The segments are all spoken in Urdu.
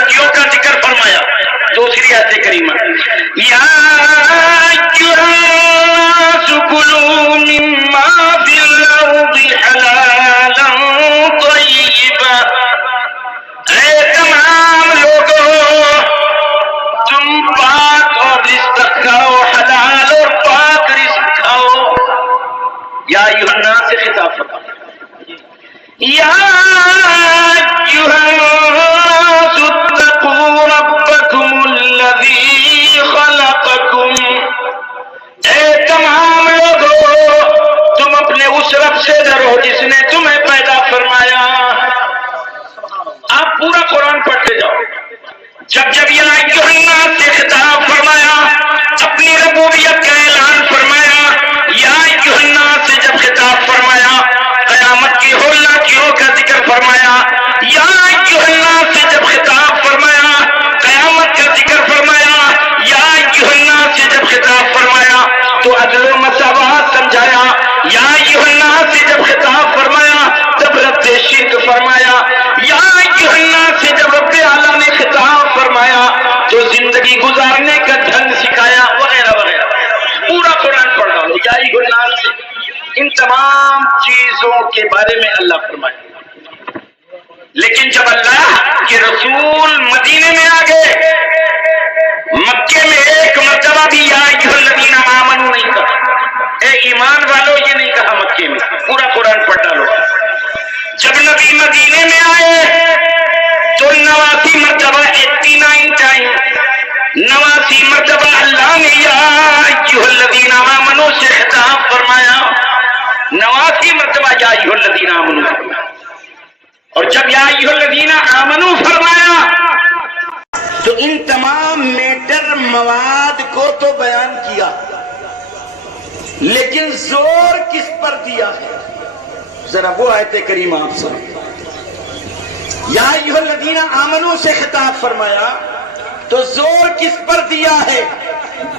لڑکیوں کا ذکر فرمایا. دوسری آیت کریمہ یا ایھا الناس کلوا مما فی الارض حلالا طیبا. اے تمام لوگوں تم پاک اور رزق کھاؤ، حلال اور پاک رزق کھاؤ. یا ایھا الناس سے خطاب فرمایا یا ایھا الناس اتقوا ربکم الذی خلقکم. اے تمام لوگوں تم اپنے اس رب سے ڈرو جس نے تمہیں پیدا فرمایا. آپ پورا قرآن پڑھتے جاؤ. جب جب یا ایھا الناس سے خطاب فرمایا، اپنی ربوبیت کا اعلان فرمایا. یا ایھا الناس سے جب خطاب فرمایا، قیامت کی ہولناکیوں کا ذکر فرمایا. یا ایھا الناس سے جب خطاب فرمایا، قیامت کا ذکر فرمایا. یا ایھا الناس سے جب خطاب فرمایا تو عدل و مساوات سمجھایا. یا ایھا الناس سے جب خطاب فرمایا تب رد شرک فرمایا. یا ایھا الناس سے جب رب اعلیٰ نے خطاب فرمایا تو زندگی گزارنے کا ڈھنگ سکھایا وغیرہ وغیرہ. پورا قرآن پڑھ ڈالو. یا ایھا الناس سے ان تمام چیزوں کے بارے میں اللہ فرمایا. لیکن جب اللہ کے رسول مدینے میں آ گئے، مکے میں ایک مرتبہ بھی یا ایھا الذین آمنوا نہیں کہا. اے ایمان والو یہ نہیں کہا مکے میں. پورا قرآن پڑھ ڈالو. جب نبی مدینے میں آئے تو 89 مرتبہ 89 ٹائم 89 مرتبہ اللہ نے یا ایھا الذین آمنوا سے خطاب فرمایا. 89 مرتبہ یا ایھا الذین آمنوا. اور جب یا ایھا الذین آمنوا فرمایا تو ان تمام میٹر مواد کو تو بیان کیا، لیکن زور کس پر دیا ہے؟ ذرا وہ آیت کریمہ آپ سنیں. یا ایھا الذین آمنوا سے خطاب فرمایا تو زور کس پر دیا ہے؟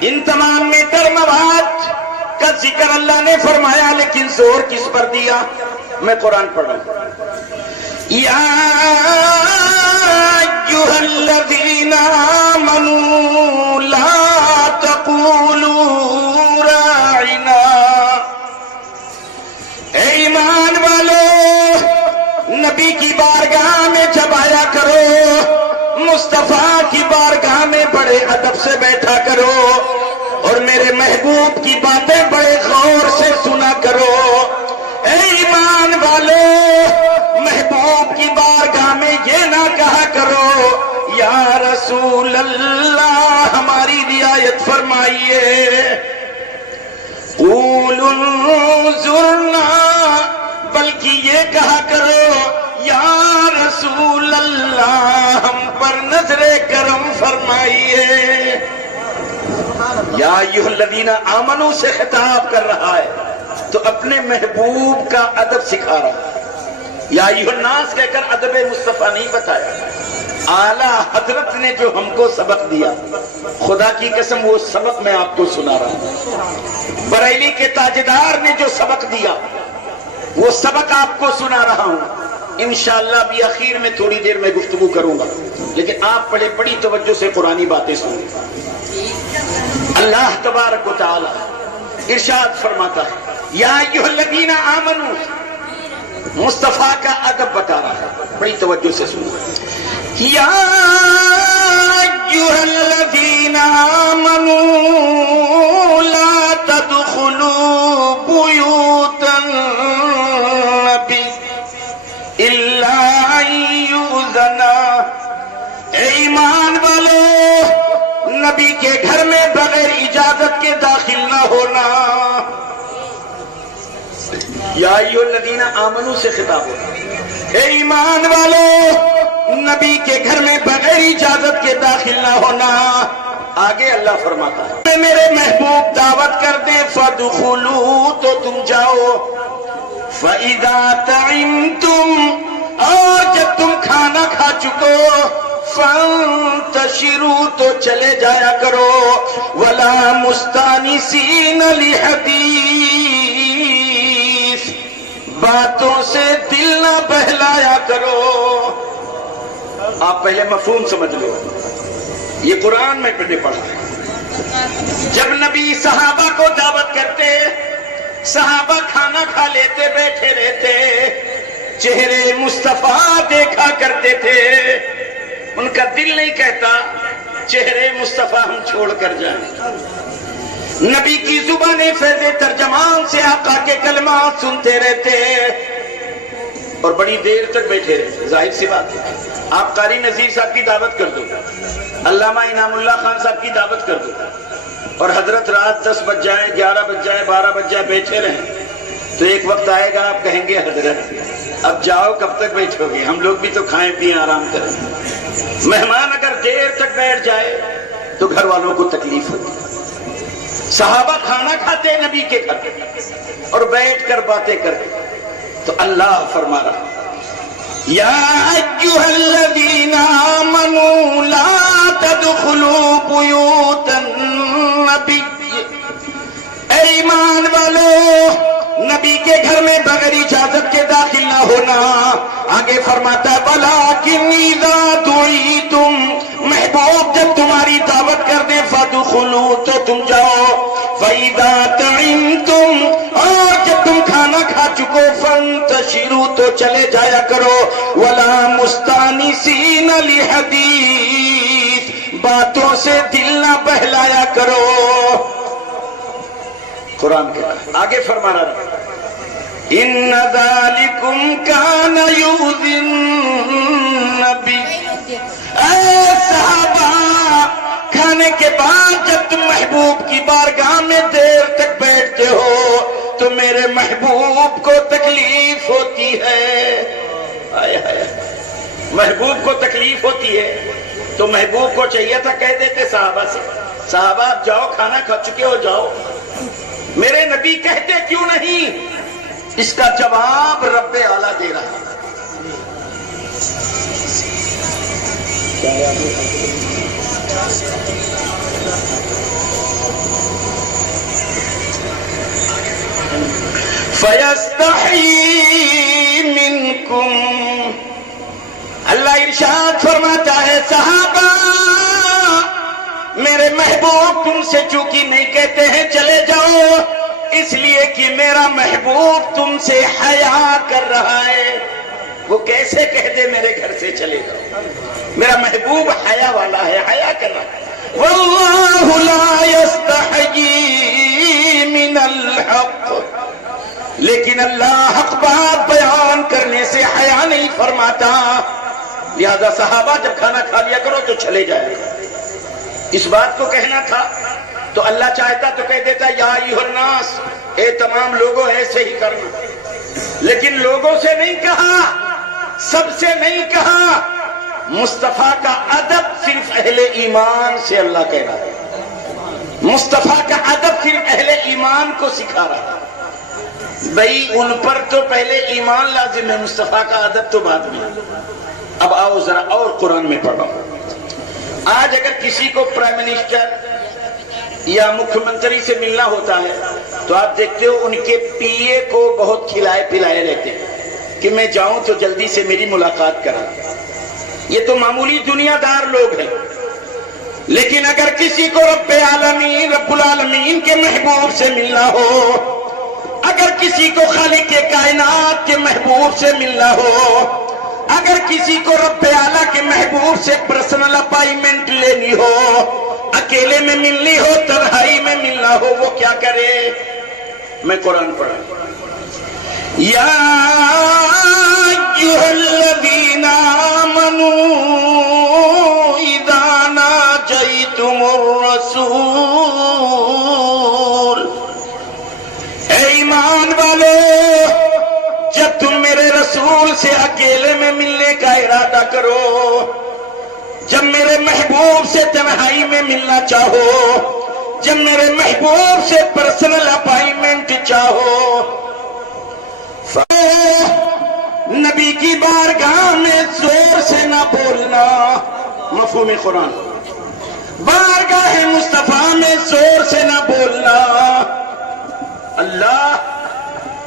ان تمام میٹر مواد کا ذکر اللہ نے فرمایا، لیکن زور کس پر دیا؟ میں قرآن پڑھ رہا ہوں. یا ایھا الذین آمنوا لا تقولوا راعنا. اے ایمان والو نبی کی بارگاہ میں جب آیا کرو، مصطفیٰ کی بارگاہ میں بڑے ادب سے بیٹھا کرو اور میرے محبوب کی باتیں بڑے غور سے سنا کرو. اے ایمان والو محبوب کی بارگاہ میں یہ نہ کہا کرو یا رسول اللہ ہماری رعایت فرمائیے. قولوا انظرنا، بلکہ یہ کہا کرو یا رسول اللہ ہم پر نظر کرم فرمائیے. یا ایھا الذین آمنوا سے خطاب کر رہا ہے تو اپنے محبوب کا ادب سکھا رہا ہے. یا ایھا الناس کہہ کر ادب مصطفیٰ نہیں بتایا. اعلیٰ حضرت نے جو ہم کو سبق دیا، خدا کی قسم وہ سبق میں آپ کو سنا رہا ہوں. بریلی کے تاجدار نے جو سبق دیا وہ سبق آپ کو سنا رہا ہوں. انشاءاللہ بھی اخیر میں تھوڑی دیر میں گفتگو کروں گا، لیکن آپ بڑی توجہ سے قرآنی باتیں سنیں. اللہ تبارک و تعالی ارشاد فرماتا ہے یا ایھا الذین آمنوا، مصطفیٰ کا ادب بتا رہا ہے. بڑی توجہ سے سنیں. یا ایھا الذین آمنوا لا تدخلوا بیوت النبی الا ان یؤذن. اے ایمان والو نبی کے گھر میں بغیر اجازت کے داخل نہ ہونا. یا ایھا الذین آمنوا سے خطاب ہوتا ہے. اے ایمان والو نبی کے گھر میں بغیر اجازت کے داخل نہ ہونا. آگے اللہ فرماتا ہے میرے محبوب دعوت کر دے فادخلوا تو تم جاؤ. فَإِذَا طَعِمْتُمْ اور جب تم کھانا کھا چکو فَانْتَشِرُوا تو چلے جایا کرو. وَلَا مُسْتَانِسِينَ لِحَدِيثٍ باتوں سے دل نہ بہلایا کرو. آپ پہلے مفہوم سمجھ لو، یہ قرآن میں نے پڑھا ہے۔ جب نبی صحابہ کو دعوت کرتے، صحابہ کھانا کھا لیتے، بیٹھے رہتے، چہرے مصطفیٰ دیکھا کرتے تھے، ان کا دل نہیں کہتا چہرے مصطفیٰ ہم چھوڑ کر جائیں۔ نبی کی زبان فیض ترجمان سے آقا کے کلمات سنتے رہتے اور بڑی دیر تک بیٹھے رہتے۔ ظاہر سی بات ہے، آپ قاری نذیر صاحب کی دعوت کر دو، علامہ انعام اللہ خان صاحب کی دعوت کر دو، اور حضرت رات 10 بج جائیں، 11 بج جائیں، 12 بج جائیں، بیٹھے رہیں، تو ایک وقت آئے گا آپ کہیں گے حضرت اب جاؤ، کب تک بیٹھو گے، ہم لوگ بھی تو کھائیں پییں آرام کریں۔ مہمان اگر دیر تک بیٹھ جائے تو گھر والوں کو تکلیف ہوتی۔ صحابہ کھانا کھاتے نبی کے گھر اور بیٹھ کر باتیں کرتے، تو اللہ فرما رہا یا ایھا الذین آمنوا لا تدخلوا بیوت النبی، اے ایمان والو نبی کے گھر میں بغیر اجازت کے داخل نہ ہونا۔ آگے فرماتا ہے وَلَٰكِنْ إِذَا دُعِيتُمْ، محبوب جب تمہاری دعوت کر دیں فَادْخُلُوا، تو تم جاؤ، فَإِذَا طَعِمْتُمْ، اور جب تم کھانا کھا چکو فَانْتَشِرُوا، تو چلے جایا کرو، وَلَا مُسْتَأْنِسِينَ لِحَدِيثٍ، باتوں سے دل نہ بہلایا کرو۔ قرآن کے آگے فرما رہا ان ذالکم کان یؤذی النبی، اے صحابہ کھانے کے بعد جب تم محبوب کی بارگاہ میں دیر تک بیٹھتے ہو تو میرے محبوب کو تکلیف ہوتی ہے۔ محبوب کو تکلیف ہوتی ہے تو محبوب کو چاہیے تھا کہہ دیتے صحابہ سے، صحابہ آپ جاؤ، کھانا کھا چکے ہو، جاؤ۔ میرے نبی کہتے کیوں نہیں؟ اس کا جواب رب اعلیٰ دے رہا ہے۔ فَيَسْتَحْيِي مِنْكُمْ، اللہ ارشاد فرماتا ہے صحابہ میرے محبوب تم سے چونکہ نہیں کہتے ہیں چلے جاؤ، اس لیے کہ میرا محبوب تم سے حیا کر رہا ہے۔ وہ کیسے کہہ دے میرے گھر سے چلے جاؤ؟ میرا محبوب حیا والا ہے، حیا کر رہا ہے۔ واللہ لا یستحیی من الحق، لیکن اللہ حق بات بیان کرنے سے حیا نہیں فرماتا، لہذا صحابہ جب کھانا کھا لیا کرو تو چلے جائے گا۔ اس بات کو کہنا تھا تو اللہ چاہتا تو کہہ دیتا یا ایھا الناس، اے تمام لوگوں ایسے ہی کرنا، لیکن لوگوں سے نہیں کہا، سب سے نہیں کہا، مصطفیٰ کا ادب صرف اہل ایمان سے اللہ کہہ رہا ہے، مصطفیٰ کا ادب صرف اہل ایمان کو سکھا رہا ہے۔ بھئی ان پر تو پہلے ایمان لازم ہے، مصطفیٰ کا ادب تو بعد میں۔ اب آؤ ذرا اور قرآن میں پڑھو۔ آج اگر کسی کو پرائم منسٹر یا مکھیہ منتری سے ملنا ہوتا ہے تو آپ دیکھتے ہو ان کے پی اے کو بہت کھلائے پلائے رہتے ہیں کہ میں جاؤں تو جلدی سے میری ملاقات کرا۔ یہ تو معمولی دنیا دار لوگ ہیں، لیکن اگر کسی کو رب العالمین کے محبوب سے ملنا ہو، اگر کسی کو خالق کائنات کے محبوب سے ملنا ہو، اگر کسی کو رب اعلیٰ کے محبوب سے پرسنل اپائنٹمنٹ لینی ہو، اکیلے میں ملنی ہو، تنہائی میں ملنا ہو، وہ کیا کرے؟ میں قرآن پڑھا یا ایھا الذین آمنوا اذا ناجیتم الرسول، اے ایمان والو جب تم میرے رسول سے اکیلے میں ملنے کا ارادہ کرو، جب میرے محبوب سے تنہائی میں ملنا چاہو، جب میرے محبوب سے پرسنل اپائنٹمنٹ چاہو، نبی کی بارگاہ میں زور سے نہ بولنا، مفہوم قرآن، بارگاہ مصطفیٰ میں زور سے نہ بولنا۔ اللہ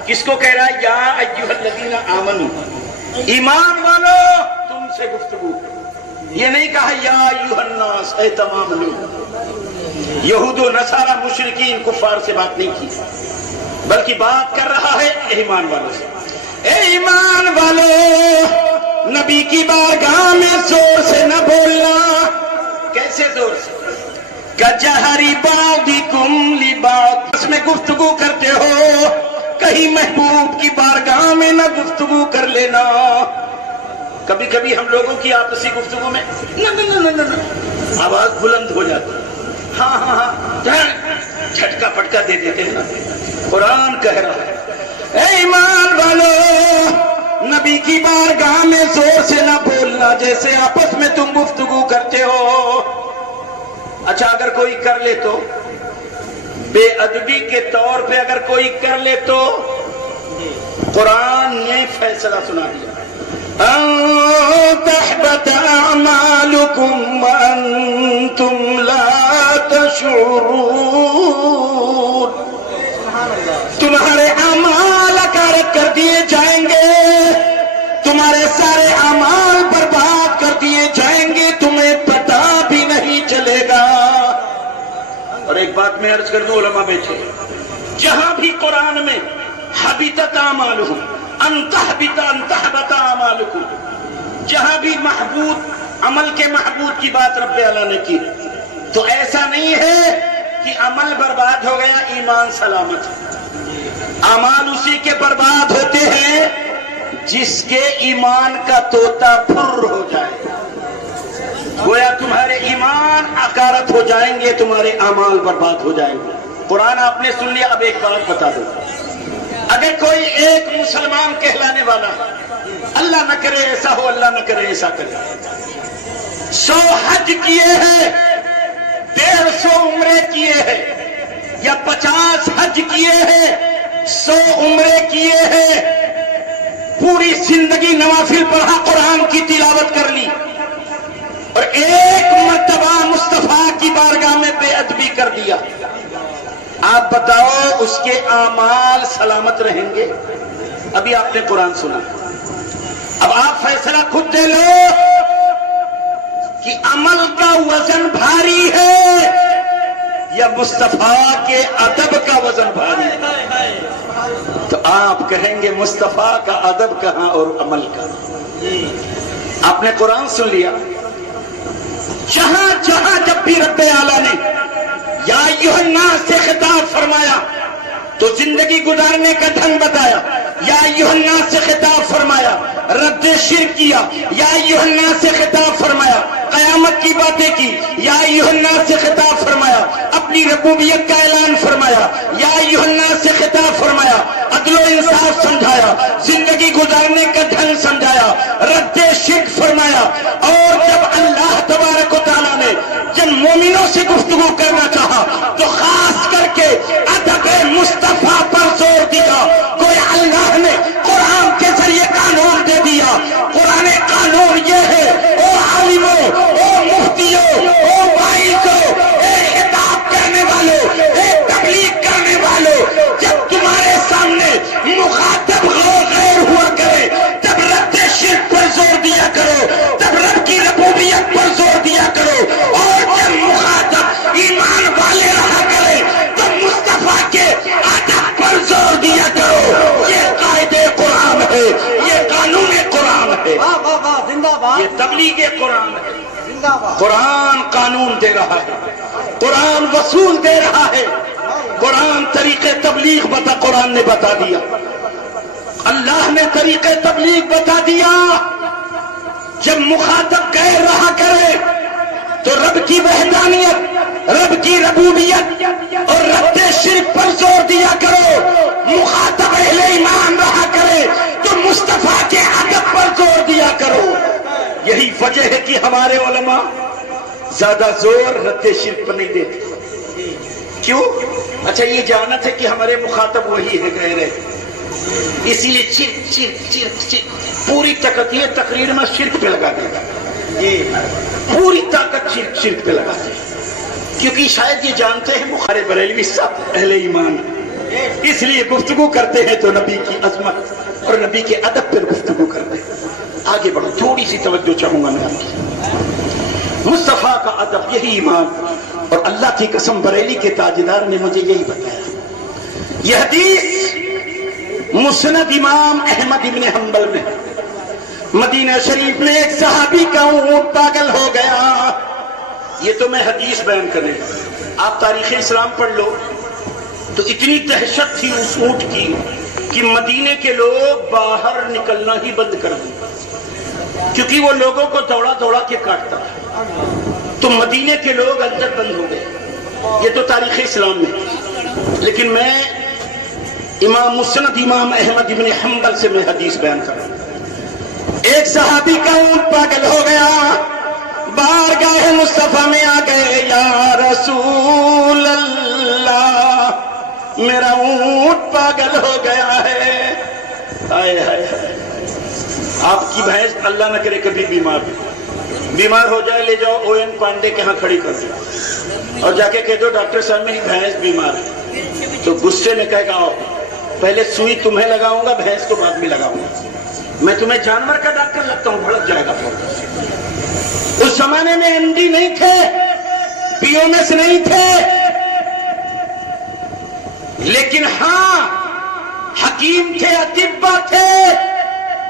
کس کو کہہ رہا ہے؟ یا ایھا الذین آمنوا، ایمان والو تم سے گفتگو، یہ نہیں کہا یا ایھا الناس، اے تمام لوگ. یہود و نصارہ مشرکین کفار سے بات نہیں کی، بلکہ بات کر رہا ہے ایمان والوں سے. اے ایمان والو، نبی کی بارگاہ میں زور سے نہ بولنا. کیسے زور سے؟ کجہری بعضکم لبعض، اس میں گفتگو کرتے ہو، کہیں محبوب کی بارگاہ میں نہ گفتگو کر لینا. کبھی کبھی ہم لوگوں کی آپسی گفتگو میں آواز بلند ہو جاتی، ہاں ہاں ہاں جھٹکا پٹکا دے دیتے ہیں نا. قرآن کہہ رہا ہے اے ایمان والو، نبی کی بارگاہ میں زور سے نہ بولنا جیسے آپس میں تم گفتگو کرتے ہو. اچھا اگر کوئی کر لے تو، بے ادبی کے طور پہ اگر کوئی کر لے تو قرآن نے فیصلہ سنا دیا، ان تحبط اعمالکم وانتم لا تشعرون. تمہارے اعمال اکارت کر دیے جائیں گے، تمہارے سارے اعمال برباد کر دیے جائیں گے، تمہیں پتہ بھی نہیں چلے گا. اور ایک بات میں عرض کر دوں، علماء بیٹھے، جہاں بھی قرآن میں حبطت اعمالہم، ان تحبط اعمالکم، جہاں بھی محبوب عمل کے محبوب کی بات رب اعلیٰ نے کی، تو ایسا نہیں ہے کہ عمل برباد ہو گیا ایمان سلامت. اعمال اسی کے برباد ہوتے ہیں جس کے ایمان کا طوطا پھر ہو جائے. گویا تمہارے ایمان اکارت ہو جائیں گے، تمہارے اعمال برباد ہو جائیں گے. قرآن آپ نے سن لیا. اب ایک بات بتا دو، اگر کوئی ایک مسلمان کہلانے والا، اللہ نہ کرے ایسا ہو، اللہ نہ کرے ایسا کرے، 100 حج کیے ہیں، 150 عمرے کیے ہیں، یا 50 حج کیے ہیں، 100 عمرے کیے ہیں، پوری زندگی نوافل پڑھا، قرآن کی تلاوت کر لی، اور ایک مرتبہ مصطفیٰ کی بارگاہ میں بے ادبی کر دیا، آپ بتاؤ اس کے اعمال سلامت رہیں گے؟ ابھی آپ نے قرآن سنا، اب آپ فیصلہ خود دے لو کہ عمل کا وزن بھاری ہے یا مصطفیٰ کے ادب کا وزن بھاری ہے. تو آپ کہیں گے مصطفیٰ کا ادب کہاں اور عمل کا. آپ نے قرآن سن لیا، جہاں جہاں جب بھی رب اعلیٰ نے یا ایھا الناس سے خطاب فرمایا تو زندگی گزارنے کا ڈھنگ بتایا، یا ایھا الناس سے خطاب فرمایا رد شرک کیا، یا ایھا الناس سے خطاب فرمایا قیامت کی باتیں کی، یا ایھا الناس سے خطاب فرمایا اپنی ربوبیت کا اعلان فرمایا، یا ایھا الناس سے خطاب فرمایا عدل و انصاف سمجھایا، زندگی گزارنے کا ڈھنگ سمجھایا، رد شرک فرمایا. اور جب اللہ تبارک و تعالیٰ نے جن مومنوں سے گفتگو کرنا چاہا تو خاص کر کے ادب مصطفیٰ پر زور دیا. کوئی اللہ نے قرآن کے ذریعے قانون دے دیا. قرآن قانون یہ ہے، او عالموں، او مفتیوں، او بائیکوں، اے خطاب کرنے والوں، اے تبلیغ کرنے والوں، جب تمہارے سامنے مخاطب غیر ہوا کرے تب رد شرک پر زور دیا کرو، تب رب کی ربوبیت پر زور دیا کرو، اور جب مخاطب ایمان والے رہا کرے تو مصطفیٰ کے ادب پر زور دیا کرو. یہ قاعدے قرآن ہے، یہ قانون قرآن ہے، یہ تبلیغ قرآن ہے. قرآن قانون دے رہا ہے، قرآن وصول دے رہا ہے، قرآن طریقے تبلیغ قرآن نے بتا دیا، اللہ نے طریقے تبلیغ بتا دیا. جب مخاطب غیر رہا کرے تو رب کی وحدانیت، رب کی ربوبیت اور رد شرک پر زور دیا کرو. مخاطب اہل ایمان رہا کرے تو مصطفیٰ کے ادب پر زور دیا کرو. یہی وجہ ہے کہ ہمارے علماء زیادہ زور رد شرک پر نہیں دیتے. کیوں؟ اچھا یہ جانت ہے کہ ہمارے مخاطب وہی ہے، غیر ہے، اسی لیے چرک چرک چرک چرک پوری طاقت یہ تقریر میں شرک پہ لگا دے گا. پوری طاقت شرک پہ لگا دے، کیونکہ شاید یہ جانتے ہیں بخاری بریلوی سب اہل ایمان، اس لیے گفتگو کرتے ہیں تو نبی کی عظمت اور نبی کے ادب پر گفتگو کرتے ہیں. آگے بڑھو، تھوڑی سی توجہ چاہوں گا میں آپ کی. مصطفیٰ کا ادب یہی ایمان. اور اللہ کی قسم بریلی کے تاجدار نے مجھے یہی بتایا. یہ حدیث مسند امام احمد ابن حنبل میں. مدینہ شریف میں ایک صحابی کا اونٹ پاگل ہو گیا. یہ تو میں حدیث بیان کرنے، آپ تاریخ اسلام پڑھ لو تو اتنی دہشت تھی اس اونٹ کی کہ مدینے کے لوگ باہر نکلنا ہی بند کر دیں، کیونکہ وہ لوگوں کو دوڑا دوڑا کے کاٹتا تھا. تو مدینے کے لوگ اندر بند ہو گئے. یہ تو تاریخ اسلام میں. لیکن میں امام مسند امام احمد ابن حنبل سے میں حدیث بیان کر رہا ہوں. ایک صحابی کا اونٹ پاگل ہو گیا، بارگاہ مصطفیٰ میں آ گئے. یا رسول اللہ، میرا اونٹ پاگل ہو گیا ہے. ہائے ہائے ہائے، آپ کی بھینس اللہ نہ کرے کبھی بیمار ہو جائے، لے جاؤ او این پانڈے کے ہاں کھڑی کر دو اور جا کے کہہ دو ڈاکٹر صاحب میری بھینس بیمار ہے. تو غصے میں کہے گا آؤ پہلے سوئی تمہیں لگاؤں گا، بھینس کو بعد میں لگاؤں گا. میں تمہیں جانور کا ڈاکٹر لگتا ہوں، بھڑک جائے گا. اس زمانے میں ایم ڈی نہیں تھے، پی ایم ایس نہیں تھے، لیکن ہاں حکیم تھے، اطباء تھے.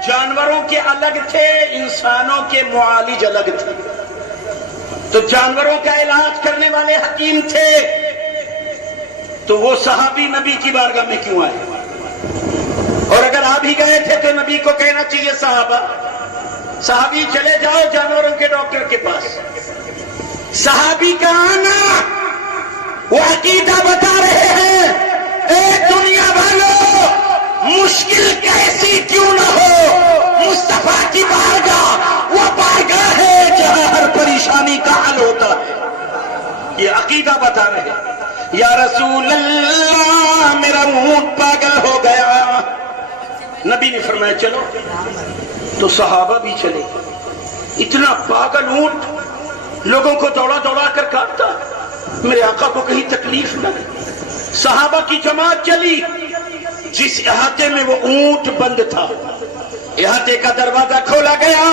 جانوروں کے الگ تھے، انسانوں کے معالج الگ تھے. تو جانوروں کا علاج کرنے والے حکیم تھے. تو وہ صحابی نبی کی بارگاہ میں کیوں آئے؟ اور اگر آپ ہی گئے تھے تو نبی کو کہنا چاہیے صحابی چلے جاؤ جانوروں کے ڈاکٹر کے پاس. صحابی کا آنا وہ عقیدہ بتا رہے ہیں. اے دنیا والوں، مشکل کیسی کیوں نہ ہو، مصطفیٰ کی بارگاہ وہ بارگاہ ہے جہاں ہر پریشانی کا حل ہوتا ہے. یہ عقیدہ بتا رہے ہیں. یا رسول اللہ، میرا اونٹ پاگل ہو گیا. نبی نے فرمایا چلو. تو صحابہ بھی چلے. اتنا پاگل اونٹ لوگوں کو دوڑا دوڑا کر کاٹتا، میرے آقا کو کہیں تکلیف نہ. صحابہ کی جماعت چلی. جس احاطے میں وہ اونٹ بند تھا، احاطے کا دروازہ کھولا گیا.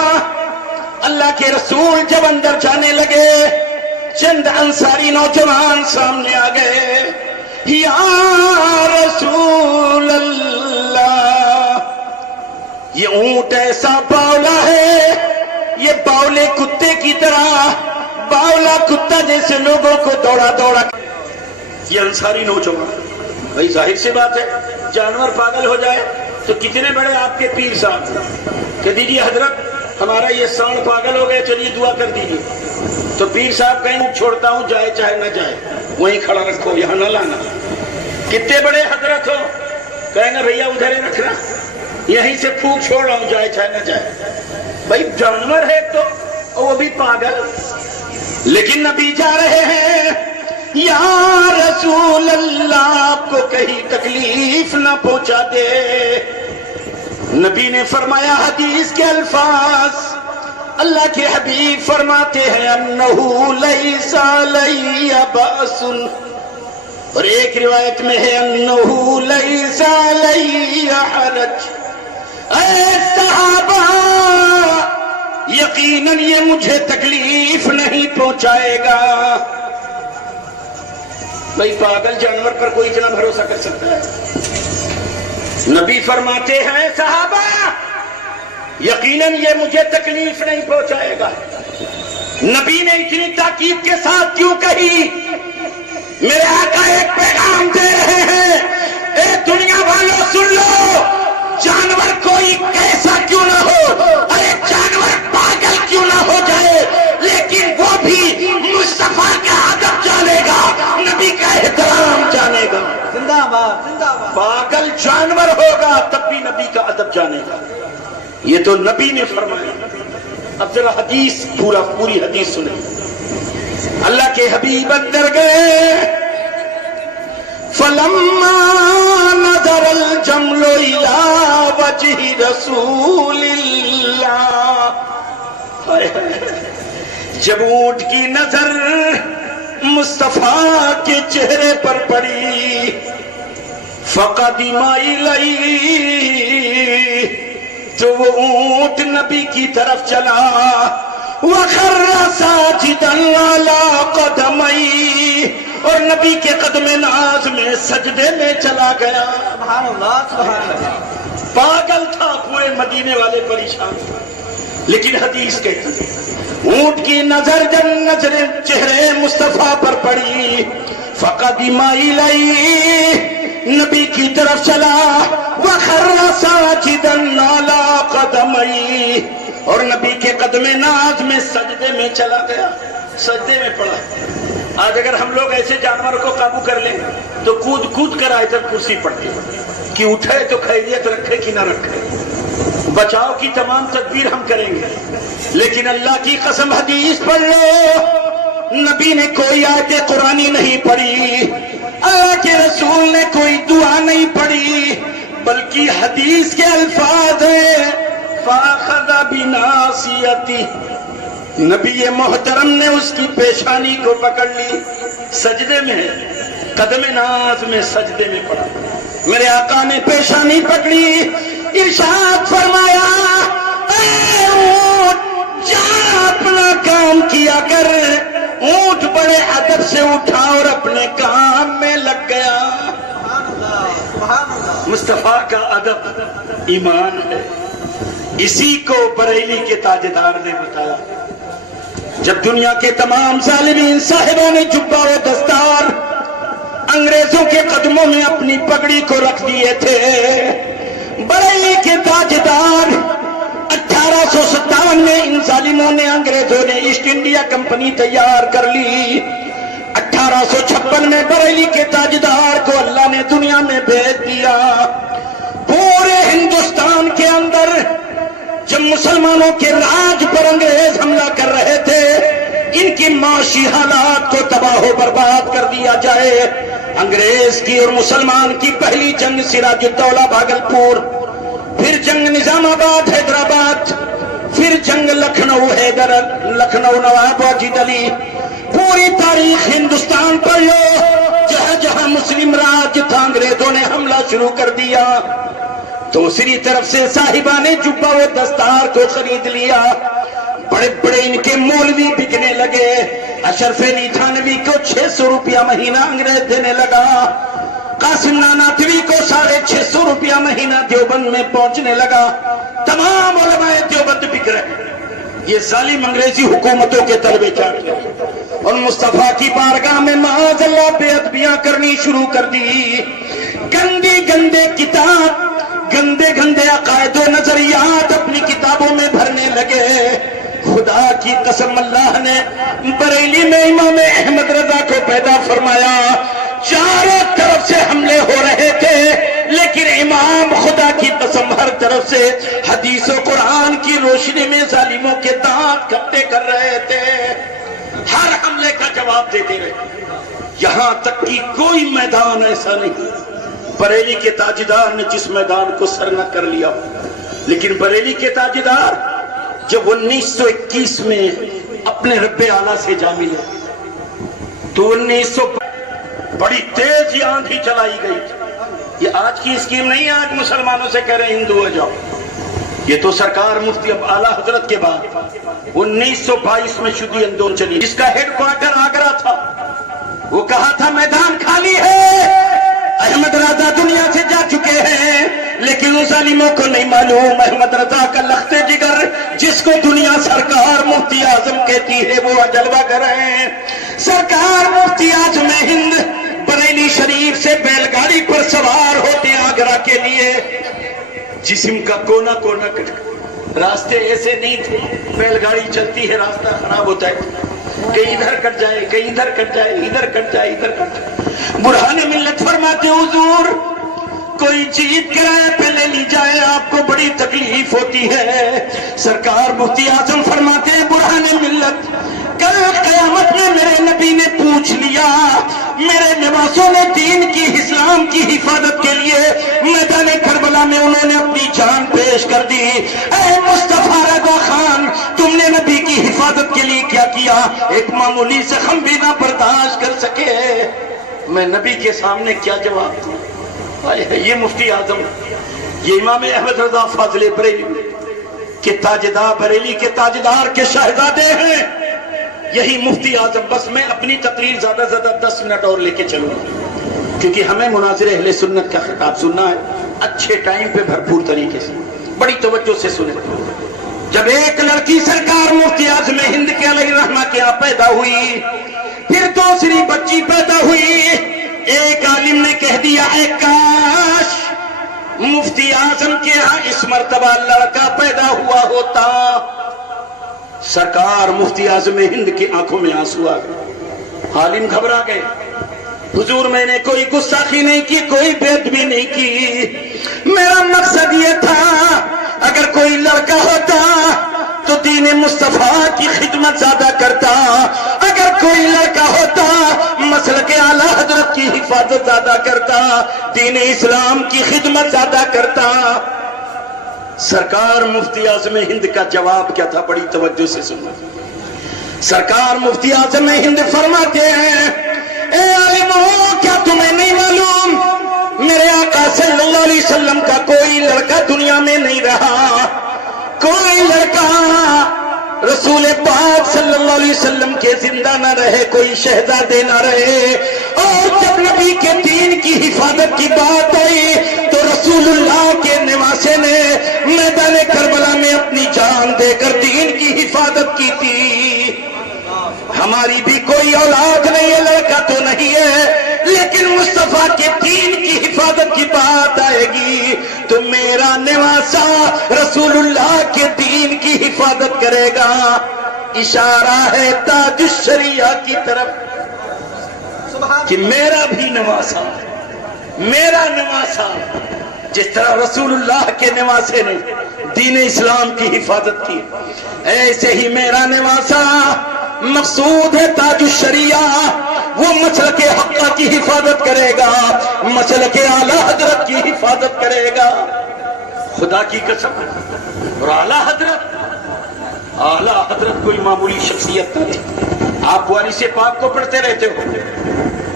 اللہ کے رسول جب اندر جانے لگے، چند انصاری نوجوان سامنے آ گئے. یا رسول اللہ، یہ اونٹ ایسا باولا ہے، یہ باولے کتے کی طرح، باولا کتا جیسے لوگوں کو دوڑا دوڑا. یہ انصاری نوجوان، بھائی ظاہر سی بات ہے جانور پاگل ہو جائے تو کتنے بڑے آپ کے پیر صاحب کہ دیجیے حضرت ہمارا یہ سانڈ پاگل ہو گئے، چلیے دعا کر دیجیے. تو پیر صاحب کہیں چھوڑتا ہوں، جائے چاہے نہ جائے وہیں کھڑا رکھو، یہاں نہ لانا. کتنے بڑے حضرت ہو کہیں گے بھیا ادھر ہی رکھنا، یہیں سے پھونک چھوڑ رہا ہوں، جائے چاہے نہ جائے. بھائی جانور ہے تو وہ بھی پاگل. لیکن نبی جا رہے ہیں. یا رسول اللہ، آپ کو کہیں تکلیف نہ پہنچا دے. نبی نے فرمایا حدیث کے الفاظ، اللہ کے حبیب فرماتے ہیں انہو لیس علی بأس، اور ایک روایت میں ہے انہو لیس علی حرج. اے صحابہ، یقیناً یہ مجھے تکلیف نہیں پہنچائے گا. بھائی پاگل جانور پر کوئی اتنا بھروسہ کر سکتا ہے؟ نبی فرماتے ہیں صحابہ یقیناً یہ مجھے تکلیف نہیں پہنچائے گا. نبی نے اتنی تاکید کے ساتھ کیوں کہی؟ میرے آقا ایک پیغام دے رہے ہیں. اے دنیا والوں سن لو، جانور کوئی کیسا کیوں نہ ہو، ارے جانور پاگل کیوں نہ ہو جائے، لیکن وہ بھی مصطفیٰ کا ادب جانے گا، نبی کا احترام جانے گا. زندہ باد زندہ باد. پاگل جانور ہوگا تب بھی نبی کا ادب جانے گا. یہ تو نبی نے فرمایا. اب ذرا حدیث پوری حدیث سنیں. اللہ کے حبیب اندر گئے. فَلَمَّا نَظَرَ الْجَمْلُ إِلَىٰ وَجْهِ رَسُولِ اللَّهِ، جب اونٹ کی نظر مصطفیٰ کے چہرے پر پڑی، فَقَدِمَ إِلَيْهِ، تو وہ اونٹ نبی کی طرف چلا. وَخَرَّ سَاجِدًا عَلَىٰ قَدَمَيْهِ، اور نبی کے قدم ناز میں سجدے میں چلا گیا. سبحان اللہ سبحان اللہ. پاگل تھا، پورے مدینے والے پریشان. لیکن حدیث کہتی ہے اونٹ کی نظر جب نظر چہرے مصطفیٰ پر پڑی، فقدم الیہ، نبی کی طرف چلا، وخر ساجدا علی قدمیہ، اور نبی کے قدم ناز میں سجدے میں چلا گیا، سجدے میں پڑا. آج اگر ہم لوگ ایسے جانور کو قابو کر لیں تو کود کود کر آئے تک کرسی پڑتی کہ اٹھے تو خیریت رکھے کہ نہ رکھے. بچاؤ کی تمام تدبیر ہم کریں گے، لیکن اللہ کی قسم حدیث پڑھ لو، نبی نے کوئی آیت قرآنی نہیں پڑھی، اللہ کے رسول نے کوئی دعا نہیں پڑھی، بلکہ حدیث کے الفاظ ہیں فَأَخَذَ بِنَاصِيَتِهِ، نبی محترم نے اس کی پیشانی کو پکڑ لی، سجدے میں، قدم ناز میں سجدے میں پڑا. میرے آقا نے پیشانی پکڑی، ارشاد فرمایا اے اونٹ جا اپنا کام کیا کر. اونٹ بڑے ادب سے اٹھا اور اپنے کام میں لگ گیا. مصطفیٰ کا ادب ایمان ہے، اسی کو بریلی کے تاجدار نے بتایا. جب دنیا کے تمام ظالمین صاحبوں نے جبہ و دستار انگریزوں کے قدموں میں اپنی پگڑی کو رکھ دیے تھے، بریلی کے تاجدار 1857 میں ان ظالموں نے، انگریزوں نے ایسٹ انڈیا کمپنی تیار کر لی. 1856 میں بریلی کے تاجدار کو اللہ نے دنیا میں بھیج دیا. پورے ہندوستان کے اندر جب مسلمانوں کے راج پر انگریز حملہ کر رہے تھے، ان کی معاشی حالات کو تباہ و برباد کر دیا جائے، انگریز کی اور مسلمان کی پہلی جنگ سراج الدولہ بھاگلپور، پھر جنگ نظام آباد حیدرآباد، پھر جنگ لکھنؤ نواب واجد علی. پوری تاریخ ہندوستان پر لو، جہاں جہاں مسلم راج تھا انگریزوں نے حملہ شروع کر دیا. دوسری طرف سے صاحبان جبہ و دستار کو خرید لیا، بڑے بڑے ان کے مولوی بکنے لگے. اشرف علی تھانوی کو 600 روپیہ مہینہ انگریز دینے لگا، قاسم نانوتوی کو 650 روپیہ مہینہ دیوبند میں پہنچنے لگا. تمام علماء دیوبند بک رہے. یہ ظالم انگریزی حکومتوں کے تلبے چاٹ گئے اور مصطفیٰ کی بارگاہ میں معاذ اللہ بے ادبیاں کرنی شروع کر دی. گندے کتاب، گندے عقائد و نظریات اپنی کتابوں میں بھرنے لگے. خدا کی قسم اللہ نے بریلی میں امام احمد رضا کو پیدا فرمایا. چاروں طرف سے حملے ہو رہے تھے، لیکن امام خدا کی قسم ہر طرف سے حدیث و قرآن کی روشنی میں ظالموں کے دانت کھٹے کر رہے تھے، ہر حملے کا جواب دیتے رہے. یہاں تک کہ کوئی میدان ایسا نہیں بریلی کے تاجدار نے جس میدان کو سر نہ کر لیا. لیکن بریلی کے تاجدار جب 1921 میں اپنے رب اعلیٰ سے جا ملے تو 1900 بڑی تیز آندھی چلائی گئی. یہ آج کی اسکیم نہیں ہے، آج مسلمانوں سے کہہ رہے ہیں ہندو ہو جاؤ. یہ تو سرکار مفتی اعلیٰ حضرت کے بعد 1922 میں شدید اندولن چلی، جس کا ہیڈ کوارٹر آگرہ تھا. وہ کہا تھا میدان خالی ہے، احمد رضا دنیا سے جا چکے ہیں، لیکن ان ظالموں کو نہیں معلوم احمد رضا کا لخت جگر جس کو دنیا سرکار مفتی اعظم کہتی ہے وہ جلوہ گر ہیں. سرکار مفتی اعظم ہند بریلی شریف سے بیل گاڑی پر سوار ہوتے ہیں آگرہ کے لیے. جسم کا کونا کونا کٹ، راستے ایسے نہیں تھے، بیل گاڑی چلتی ہے راستہ خراب ہوتا ہے، کہیں ادھر کٹ جائے کہیں ادھر کٹ جائے، ادھر کٹ جائے ادھر کٹ جائے. برہان ملت فرماتے حضور کوئی چیز کرایہ پہ لے لی جائے آپ کو بڑی تکلیف ہوتی ہے. سرکار مفتی اعظم فرماتے ہیں برہان ملت کل قیامت میں میرے نبی نے پوچھ لیا، میرے نواسوں نے دین کی اسلام کی حفاظت کے لیے میدان کربلا میں انہوں نے اپنی جان پیش کر دی. اے مصطفیٰ رضا خان تم نے نبی کی حفاظت کے لیے کیا کیا؟ ایک معمولی زخم بھی نہ برداشت کر سکے. میں نبی کے سامنے کیا جواب دوں؟ یہ مفتی اعظم، یہ امام احمد رضا فاضل بریلوی کہ تاجدار بریلی کے تاجدار کے شہزادے ہیں، یہی مفتی اعظم. بس میں اپنی تقریر زیادہ سے زیادہ 10 منٹ اور لے کے چلوں گا، کیونکہ ہمیں مناظر اہل سنت کا خطاب سننا ہے اچھے ٹائم پہ، بھرپور طریقے سے، بڑی توجہ سے سنیں. جب ایک لڑکی سرکار مفتی اعظم ہند کے علیہ رحمہ کے یہاں پیدا ہوئی، پھر دوسری بچی پیدا ہوئی، ایک عالم نے کہہ دیا اے کاش مفتی اعظم کے یہاں اس مرتبہ لڑکا پیدا ہوا ہوتا. سرکار مفتی اعظم ہند کی آنکھوں میں آنسو آ گئے، عالم گھبرا گئے. حضور میں نے کوئی گستاخی نہیں کی، کوئی بے ادبی نہیں کی، میرا مقصد یہ تھا اگر کوئی لڑکا ہوتا تو دین مصطفیٰ کی خدمت زیادہ کرتا، اگر کوئی لڑکا ہوتا مسلک اعلی حضرت کی حفاظت زیادہ کرتا، دین اسلام کی خدمت زیادہ کرتا. سرکار مفتی اعظم ہند کا جواب کیا تھا؟ بڑی توجہ سے سننا. سرکار مفتی اعظم ہند فرماتے ہیں اے عالموں، کیا تمہیں نہیں معلوم میرے آقا صلی اللہ علیہ وسلم کا کوئی لڑکا دنیا میں نہیں رہا، کوئی لڑکا رسول پاک صلی اللہ علیہ وسلم کے زندہ نہ رہے، کوئی شہزادے نہ رہے. اور جب نبی کے دین کی حفاظت کی بات آئی تو رسول اللہ کے نواسے نے میدان کربلا میں اپنی جان دے کر دین کی حفاظت کی تھی. ہماری بھی کوئی اولاد نہیں ہے، لڑکا تو نہیں ہے، لیکن مصطفیٰ کے دین کی حفاظت کی بات آئے گی تو میرا نواسا رسول اللہ کے دین کی حفاظت کرے گا. اشارہ ہے تاج الشریعہ کی طرف کہ میرا بھی نواسا، میرا نواسا جس طرح رسول اللہ کے نواسے نے دین اسلام کی حفاظت کی، ایسے ہی میرا نواسا مقصود ہے تاج الشریعہ، وہ مسلک حقہ کی حفاظت کرے گا، مسلک اعلی حضرت کی حفاظت کرے گا. خدا کی قسم. اور اعلی حضرت کوئی معمولی شخصیت نہیں. آپ وارث پاک کو پڑھتے رہتے ہو،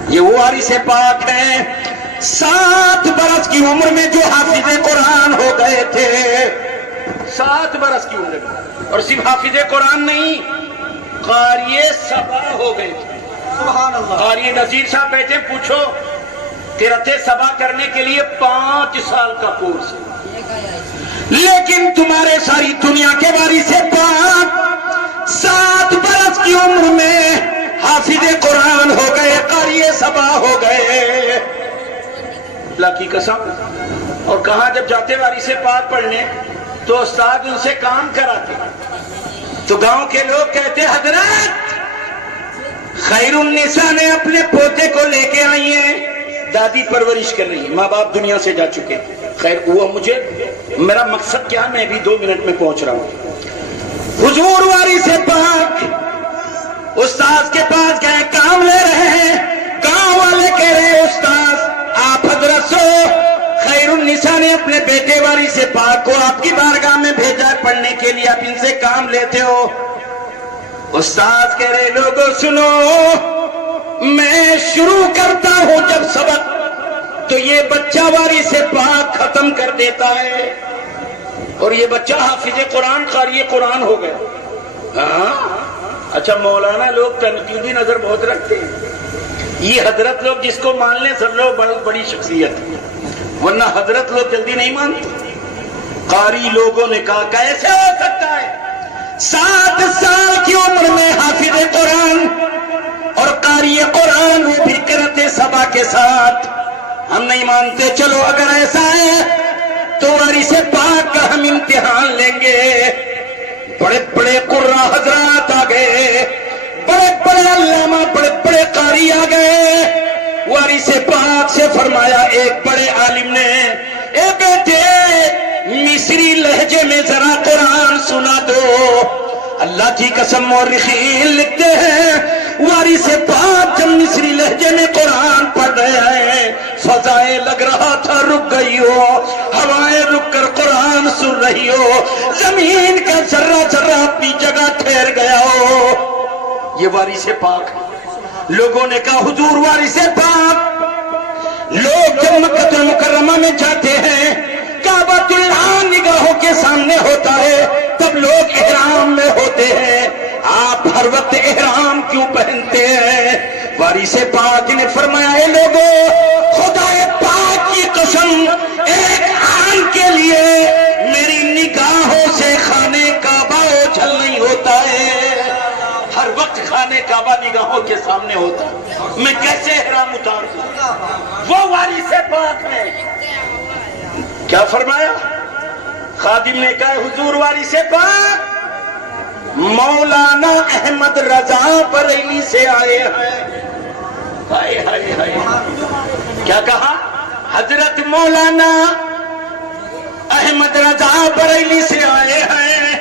یہ وہ وارث پاک ہیں 7 برس کی عمر میں جو حافظ قرآن ہو گئے تھے. 7 برس کی عمر میں، اور صرف حافظ قرآن نہیں، قاری سبا ہو گئے تھے. سبحان اللہ. قاری نذیر صاحب بیٹھے، پوچھو قرأت سبا کرنے کے لیے 5 سال کا کورس ہے، لیکن تمہارے ساری دنیا کے وارث پاک 7 برس کی عمر میں حافظ قرآن ہو گئے، قاری سبا ہو گئے. اللہ کی قسم. اور کہاں جب جاتے وارث پاک پڑھنے تو استاد ان سے کام کراتے، تو گاؤں کے لوگ کہتے حضرت خیر النساء نے اپنے پوتے کو لے کے آئی ہیں، دادی پرورش کر رہی ہے، ماں باپ دنیا سے جا چکے. خیر ہوا، مجھے میرا مقصد کیا، میں بھی 2 منٹ میں پہنچ رہا ہوں. حضور وارث پاک استاذ کے پاس گئے، کام لے رہے ہیں. گاؤں والے کہہ رہے ہیں استاذ آپ حضرت سو. خیر النساء نے اپنے بیٹے وارث پاک کو آپ کی بارگاہ میں بھیجا پڑھنے کے لیے، آپ ان سے کام لیتے ہو. استاد کہہ رہے لوگوں سنو، میں شروع کرتا ہوں جب سبق تو یہ بچہ وارث پاک ختم کر دیتا ہے، اور یہ بچہ حافظ قرآن قاری قرآن ہو گیا. ہاں اچھا، مولانا لوگ تنقیدی نظر بہت رکھتے ہیں، یہ حضرت لوگ جس کو مان لیں سب لوگ بہت بڑی شخصیت ہے، ورنہ حضرت لوگ جلدی نہیں مانتے. قاری لوگوں نے کہا کیسے ہو سکتا ہے 7 سال کی عمر میں حافظ قرآن اور قاری قرآن، وہ بھی قرأت سبا کے ساتھ؟ ہم نہیں مانتے. چلو اگر ایسا ہے تو وارث پاک کا ہم امتحان لیں گے. بڑے بڑے قرآ حضرات آ گئے، بڑے بڑے علامہ، بڑے بڑے قاری آ گئے. وارث پاک سے فرمایا، ایک بڑے عالم نے، اے بیٹے مصری لہجے میں ذرا قرآن سنا دو. اللہ کی قسم مورخین لکھتے ہیں وارث پاک جب مصری لہجے میں قرآن پڑھ رہے ہیں، فضائیں لگ رہا تھا رک گئی ہو، ہوائیں رک کر قرآن سن رہی ہو، زمین کا ذرہ ذرہ اپنی جگہ ٹھہر گیا ہو. یہ وارث پاک. لوگوں نے کہا حضور وارث پاک، لوگ جب مکہ المکرمہ میں جاتے ہیں کعبۃ اللہ نگاہوں کے سامنے ہوتا ہے، سب لوگ احرام میں ہوتے ہیں، آپ ہر وقت احرام کیوں پہنتے ہیں؟ وارث پاک نے فرمایا اے لوگوں، خدا پاک کی قسم، ایک آن کے لیے میری نگاہوں سے خانے کعبہ اوجھل نہیں ہوتا ہے، ہر وقت خانے کعبہ نگاہوں کے سامنے ہوتا ہے، میں کیسے احرام اتار دوں؟ وہ وارث پاک نے کیا فرمایا؟ خادم نے کہا حضور وارث پاک مولانا احمد رضا بریلی سے آئے ہیں۔ ہائے ہائے ہائے، کیا کہا؟ حضرت مولانا احمد رضا بریلی سے آئے ہیں۔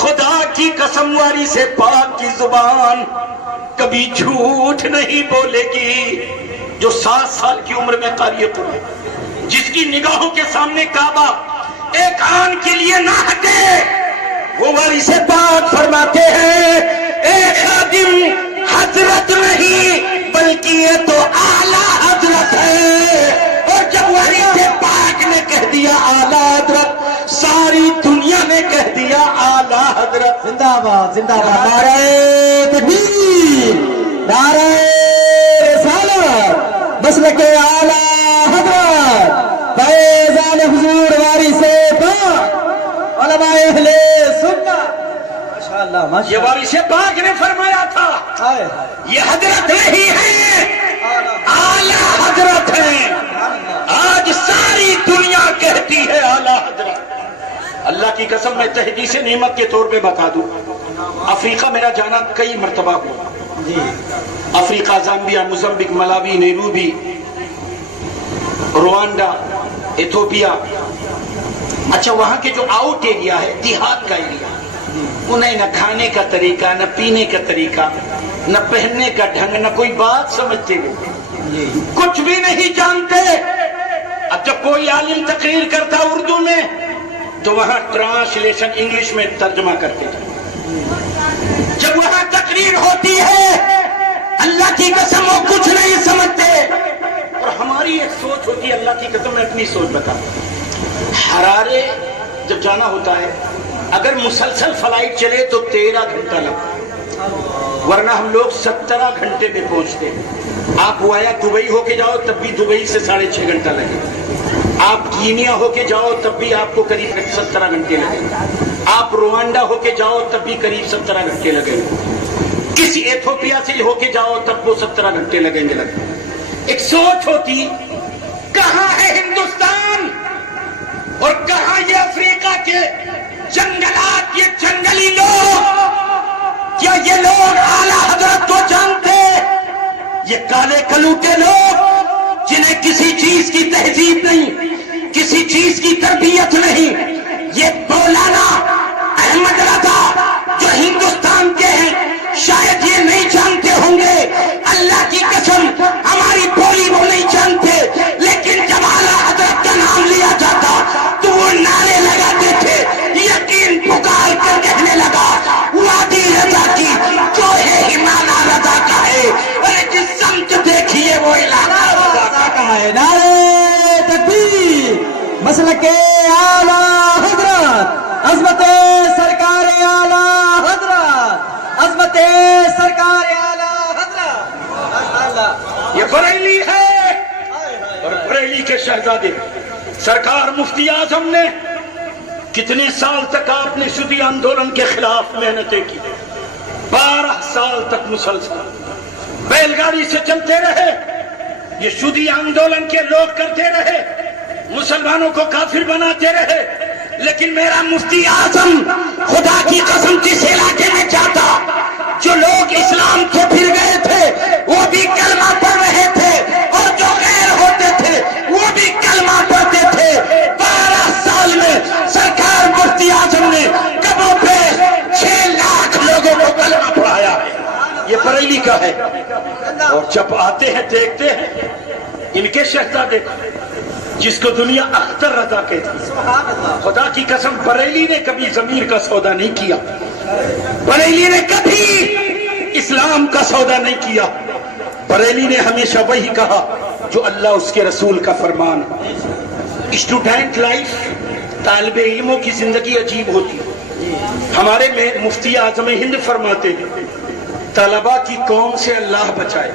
خدا کی قسم وارث پاک کی زبان کبھی جھوٹ نہیں بولے گی، جو 7 سال کی عمر میں قاری قرآن، جس کی نگاہوں کے سامنے کعبہ ایک آن کے لیے نہ ہٹے، وہ وارث پاک فرماتے ہیں اے خادم، حضرت نہیں بلکہ یہ تو اعلیٰ حضرت ہے۔ اور جب وارث پاک نے کہہ دیا اعلیٰ حضرت، ساری دنیا نے کہہ دیا اعلیٰ حضرت۔ زندہ باد زندہ باد، نعرہ تکبیر، نعرہ رسالت، مسلک اعلیٰ حضرت، فیضان حضور وارث پاک، علماء اہل سنت۔ ماشاءاللہ یہ وارث پاک نے فرمایا تھا یہ حضرت نہیں ہے، اعلیٰ حضرت ہیں۔ آج ساری دنیا کہتی ہے اعلیٰ حضرت۔ اللہ کی قسم میں تحدیث نعمت کے طور پہ بتا دوں، افریقہ میرا جانا کئی مرتبہ ہوا، افریقہ، زامبیا، موزمبک، ملاوی، نیروبی، روانڈا، ایتھوپیا۔ اچھا، وہاں کے جو آؤٹ ایریا ہے، دیہات کا ایریا، انہیں نہ کھانے کا طریقہ، نہ پینے کا طریقہ، نہ پہننے کا ڈھنگ، نہ کوئی بات سمجھتے ہوئے، کچھ بھی نہیں جانتے۔ اب جب کوئی عالم تقریر کرتا اردو میں تو وہاں ٹرانسلیشن انگلش میں ترجمہ کرتے تھے۔ جب وہاں تقریر ہوتی ہے اللہ کی قسم وہ کچھ نہیں سمجھتے، اور ہماری ایک سوچ ہوتی ہے، اللہ کی قسم میں اپنی سوچ بتاتا، حرارے جب جانا ہوتا ہے اگر مسلسل فلائٹ چلے تو 13 گھنٹہ لگتا، ورنہ ہم لوگ 17 گھنٹے میں پہنچتے۔ آپ وایا دبئی ہو کے جاؤ تب بھی دبئی سے 6.5 گھنٹہ لگے، آپ کینیا ہو کے جاؤ تب بھی آپ کو قریب 17 گھنٹے لگے، آپ روانڈا ہو کے جاؤ تب بھی قریب 17 گھنٹے لگے، کسی ایتھوپیا سے ہو کے جاؤ تب وہ 17 گھنٹے لگیں گے۔ ایک سوچ ہوتی، کہاں ہے ہندوستان اور کہاں یہ افریقہ کے جنگلات، یہ جنگلی لوگ؟ کیا یہ لوگ اعلیٰ حضرت کو جانتے؟ یہ کالے کلوٹے لوگ جنہیں کسی چیز کی تہذیب نہیں، کسی چیز کی تربیت نہیں، یہ مولانا احمد رضا جو ہندوستان کے ہیں شاید یہ نہیں جانتے ہوں گے۔ اللہ کی قسم ہماری بولی وہ نہیں جانتے، لیکن جب اعلیٰ حضرت کا نام لیا جاتا تو وہ نعرے لگاتے تھے، یقین پکار کر کہنے لگا وادی رضا کی جو ہے ہمانا رضا کا ہے، اور جس سمت دیکھیے وہ علاقہ رضا کا ہے۔ نعرہ تکبیر، مسلک اعلیٰ حضرت، عظمت سرکار اعلیٰ حضرت، عظمت سرکار اعلیٰ حضرت۔ یہ بریلی ہے، اور بریلی کے شہزادے سرکار مفتی اعظم نے کتنے سال تک آپ نے شدی آندولن کے خلاف محنتیں کی، 12 سال تک مسلسل بیل گاڑی سے چلتے رہے، یہ شدی آندولن کے لوگ کرتے رہے، مسلمانوں کو کافر بناتے رہے، لیکن میرا مفتی اعظم خدا کی قسم جس علاقے میں جاتا جو لوگ اسلام سے پھر گئے تھے وہ بھی کلمہ پڑھ رہے تھے، اور جو غیر ہوتے تھے وہ بھی کلمہ پڑھتے تھے۔ 12 سال میں سرکار مفتی اعظم نے کبوں پہ 6 لاکھ لوگوں کو کلمہ پڑھایا ہے، یہ بریلی کا ہے۔ اور جب آتے ہیں دیکھتے ہیں ان کے شہزادے کو جس کو دنیا اختر رضا کہتی، خدا کی قسم بریلی نے کبھی ضمیر کا سودا نہیں کیا، بریلی نے کبھی اسلام کا سودا نہیں کیا، بریلی نے ہمیشہ وہی کہا جو اللہ اس کے رسول کا فرمان۔ اسٹوڈنٹ لائف، طالب علموں کی زندگی عجیب ہوتی ہے، ہمارے میں مفتی اعظم ہند فرماتے ہیں طلبا کی قوم سے اللہ بچائے.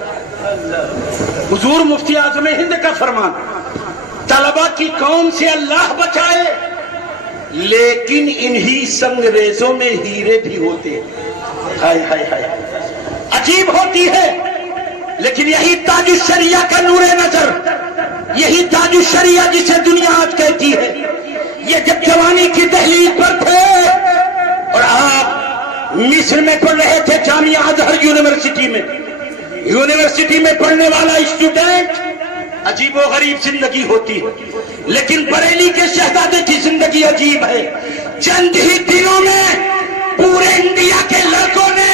حضور مفتی اعظم ہند کا فرمان طلبا کی قوم سے اللہ بچائے، لیکن انہی سنگریزوں میں ہیرے بھی ہوتے ہیں. ہائے ہائے ہائے، عجیب ہوتی ہے، لیکن یہی تاج الشریعہ کا نور نظر، یہی تاج الشریعہ جسے دنیا آج کہتی ہے. یہ جب جوانی کی دہلیز پر تھے اور آپ مصر میں پڑھ رہے تھے، جامعہ ازہر یونیورسٹی میں پڑھنے والا اسٹوڈنٹ، عجیب و غریب زندگی ہوتی ہے، لیکن بریلی کے شہزادے کی زندگی عجیب ہے. چند ہی دنوں میں پورے انڈیا کے لڑکوں نے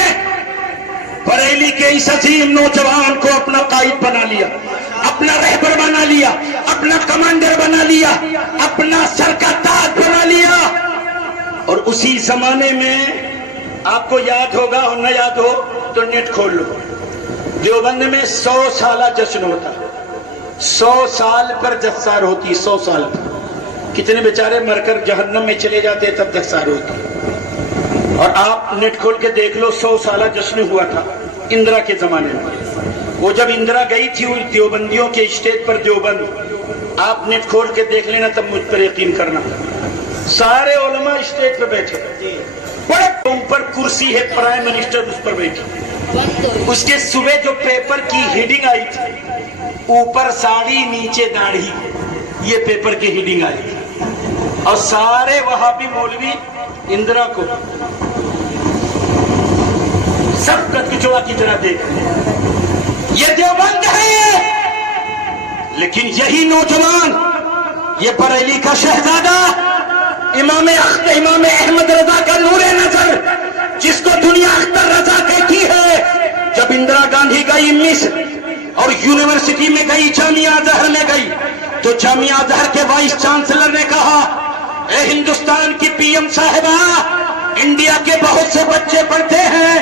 بریلی کے اس عظیم نوجوان کو اپنا قائد بنا لیا، اپنا رہبر بنا لیا، اپنا کمانڈر بنا لیا، اپنا سر کا تاج بنا لیا. اور اسی زمانے میں آپ کو یاد ہوگا اور نہ یاد ہو تو نیٹ کھول لو، دیوبند میں 100 سالہ جشن ہوتا، 100 سال پر دستار ہوتی، 100 سال پر. کتنے بیچارے مر کر جہنم میں چلے جاتے تب دستار ہوتی. اور آپ نیٹ کھول کے دیکھ لو، 100 سالہ جشن ہوا تھا اندرا کے زمانے میں. وہ جب اندرا گئی تھی دیوبندیوں کے اسٹیج پر دیوبند، آپ نیٹ کھول کے دیکھ لینا تب مجھ پر یقین کرنا. سارے علماء اسٹیج پہ بیٹھے، بڑے اوپر کرسی ہے، پرائم منسٹر اس پر بیٹھے. اس کے صبح جو پیپر کی ہیڈنگ آئی تھی، اوپر ساڑی نیچے داڑھی، یہ پیپر کی ہیڈنگ آئی تھی. اور سارے وہابی مولوی اندرا کو سب کچوا کی طرح دیکھ رہے ہیں. یہ دیوبند ہے، لیکن یہی نوجوان، یہ بریلی کا شہزادہ، امام احمد رضا کا نور نظر، جس کو دنیا اختر رضا کہتی ہے، جب اندرا گاندھی گئی مصر اور یونیورسٹی میں گئی، جامعہ ازہر میں گئی، تو جامعہ ازہر کے وائس چانسلر نے کہا، اے ہندوستان کی پی ایم صاحبہ، انڈیا کے بہت سے بچے پڑھتے ہیں،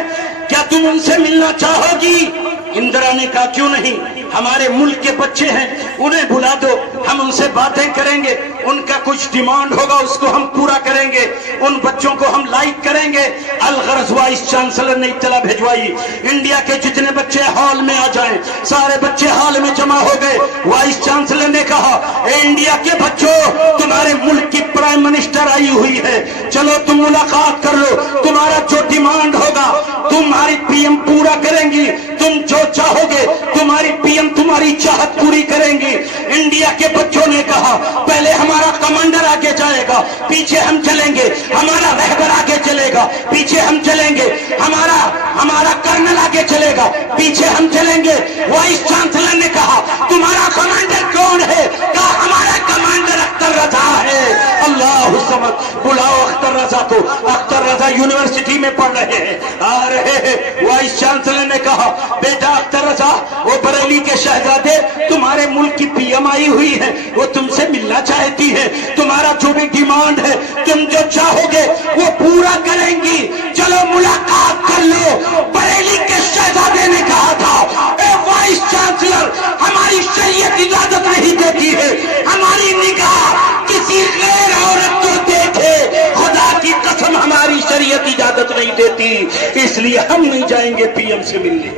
کیا تم ان سے ملنا چاہو گی؟ اندرا نے کہا کیوں نہیں، ہمارے ملک کے بچے ہیں، انہیں بلا دو، ہم ان سے باتیں کریں گے، ان کا کچھ ڈیمانڈ ہوگا اس کو ہم پورا کریں گے، ان بچوں کو ہم لائک کریں گے. الغرض وائس چانسلر نے اطلاع بھیجوائی، انڈیا کے جتنے بچے ہال میں آ جائیں. سارے بچے ہال میں جمع ہو گئے. وائس چانسلر نے کہا، اے انڈیا کے بچوں، تمہارے ملک کی پرائم منسٹر آئی ہوئی ہے، چلو تم ملاقات کر لو، تمہارا جو ڈیمانڈ ہوگا تمہاری پی ایم پورا کریں گی، تم جو چاہو گے تمہاری پی ایم تمہاری چاہت پوری کریں گی. انڈیا کے بچوں نے کہا، پہلے ہمارا کمانڈر آگے جائے گا، پیچھے ہم چلیں گے، ہمارا رہبر آگے چلے گا، پیچھے ہم چلیں گے، ہمارا کرنل آگے چلے گا، پیچھے ہم چلیں گے. وائس چانسلر نے کہا، تمہارا کمانڈر کون ہے؟ کہا ہمارا کمانڈر اختر رضا ہے. اللہ سمجھ، بلاؤ اختر رضا کو. اختر رضا یونیورسٹی میں پڑھ رہے ہیں، آ رہے ہیں. وائس چانسلر نے کہا، بیٹا اختر رضا، وہ بریلی کے شہزادے تمہارے ملک کی پی ایم آئی ہوئی ہے، وہ تم سے ملنا چاہتی ہے، تمہارا جو بھی ڈیمانڈ ہے تم جو چاہو گے وہ پورا کریں گی، چلو ملاقات کر لو. بریلی کے شہزادے نے کہا تھا، اے وائس چانسلر، ہماری شریعت اجازت نہیں دیتی ہے، ہماری نگاہ کسی غیر عورت کو دیکھے، خدا کی قسم ہماری شریعت اجازت نہیں دیتی، اس لیے ہم نہیں جائیں گے پی ایم سے ملنے.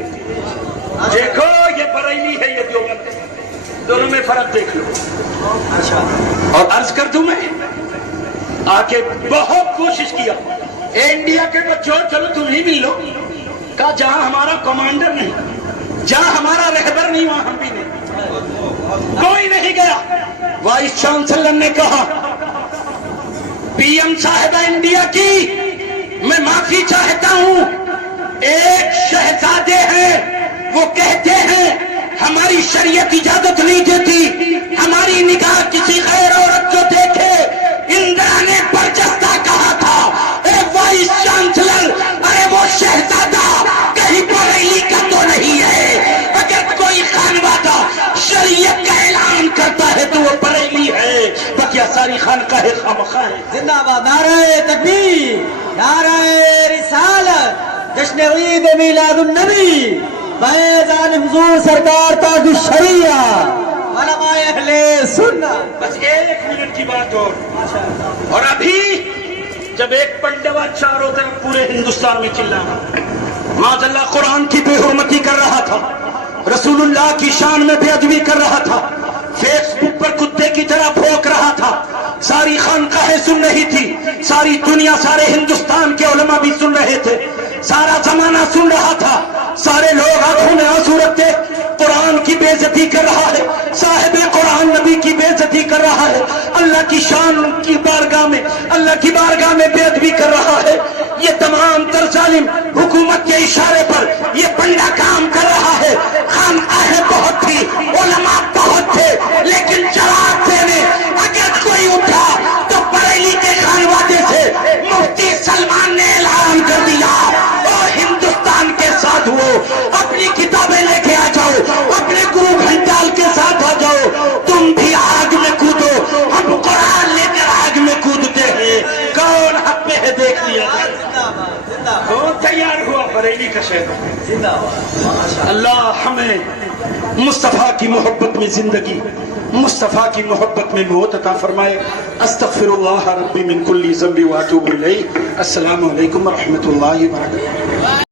دیکھو یہ بریلی ہے، یہ دیوبند ہے، دونوں میں فرق دیکھ لو. اور عرض کر دوں، میں آ کے بہت کوشش کیا، اے انڈیا کے بچوں چلو تم ہی مل لو. کہا جہاں ہمارا کمانڈر نہیں، جہاں ہمارا رہبر نہیں، وہاں ہم بھی نہیں، کوئی نہیں گیا. وائس چانسلر نے کہا، پی ایم صاحبہ انڈیا کی میں معافی چاہتا ہوں، ایک شہزادے ہیں، وہ کہتے ہیں ہماری شریعت اجازت نہیں دیتی، ہماری نگاہ کسی غیر عورت کو دیکھے. اندرا نے برجستہ کہا تھا، اے وائس چانسلر، ارے وہ شہزادہ کہیں بریلی کا تو نہیں ہے، اگر کوئی خانوادہ شریعت کا اعلان کرتا ہے تو وہ بریلی ہے، بقیہ ساری خانقاہ خامخواہ ہے. زندہ باد. نعرہ تکبیر، نعرہ رسالت، جشن عید میلاد النبی، فیضان حضور سرکار تاج الشریعہ، علماء اہل سنت. بس 1 منٹ کی بات اور ابھی جب ایک پنڈوا چاروں طرف پورے ہندوستان میں چلانا معاذ اللہ قرآن کی بے حرمتی کر رہا تھا، رسول اللہ کی شان میں بے ادبی کر رہا تھا، فیس بک پر کتے کی طرح بھونک رہا تھا، ساری خانقاہیں سن رہی تھی، ساری دنیا سارے ہندوستان کے علماء بھی سن رہے تھے، سارا زمانہ سن رہا تھا، سارے لوگ آنکھوں میں آنسو رکھتے، قرآن کی بے عزتی کر رہا ہے، صاحب قرآن نبی کی بے عزتی کر رہا ہے، اللہ کی شان کی بارگاہ میں، اللہ کی بارگاہ میں بے ادبی کر رہا ہے، یہ تمام تر ظالم حکومت کے اشارے پر یہ بندہ کام کر رہا ہے۔ خانقاہیں بہت تھی، علماء بہت تھے، لیکن جواب دینے اگر کوئی اٹھا تو بریلی کے خانوادے سے مفتی سلمان نے اعلان کر دیا، اور ہندوستان کے ساتھ وہ اپنی کتابیں لے کے آ جاؤ، اپنے گرو گھنٹال کے ساتھ آ جاؤ، تم بھی آگ میں کودو، ہم قرآن لے کر آگ میں کودتے ہیں، کون حق میں ہے دیکھ لیا، کون تیار ہوا بریلی کا شہر۔ اللہ ہمیں مصطفیٰ کی محبت میں زندگی، مصطفیٰ کی محبت میں موت عطا فرمائے۔ استغفر اللہ ربی من کل ذنب واتوب الیہ۔ السلام علیکم ورحمۃ اللہ وبرکاتہ۔